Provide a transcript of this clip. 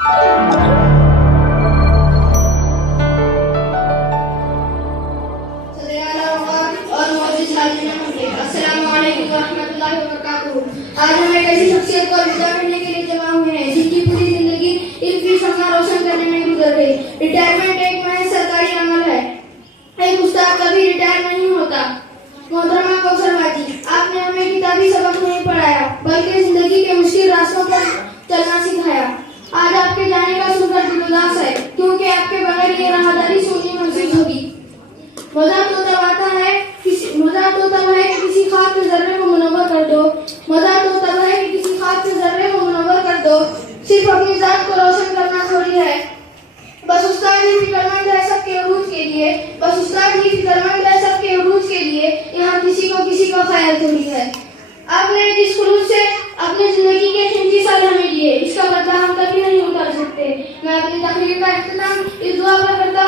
आज हम एक ऐसी शख्सियत को अलविदा करने के लिए जमा हुए हैं जिनकी पूरी जिंदगी इल्म की शम्मा रोशन करने में गुजर गई। रिटायरमेंट एक महज सरकारी अमल है, एक उस्ताद कभी रिटायर नहीं होता। मोहतरमा कौसर बाजी, आपने हमें किताबी सबक नहीं पढ़ाया बल्कि जिंदगी के मुश्किल रास्तों पर चलना सिखाया। आज आपके जाने का सुनकर दिल उदास है क्योंकि आपके बगैर ये राहदारी सोनी महसूस होगी। मजाक तो तब आता है मजाक तो तब है कि किसी खास के जर्रे को मुनव्वर कर दो। मजाक तो तब है कि किसी खास के जर्रे को मुनव्वर कर दो। सिर्फ अपनी जात को रोशन करना थोड़ी है। बस उस्ताद ही फिक्रमंद है सबके उरूज के लिए। बस उस्ताद ही फिक्रमंद है सबके उरूज के लिए। यहाँ किसी को ख्याल थोड़ी है। आपने जिस खुलूस से अपनी जिंदगी के 30 साल हमें दिए, इसका बदला हम कभी नहीं उतार सकते। मैं अपनी तकरीर का इख्तिताम इस दुआ पर करता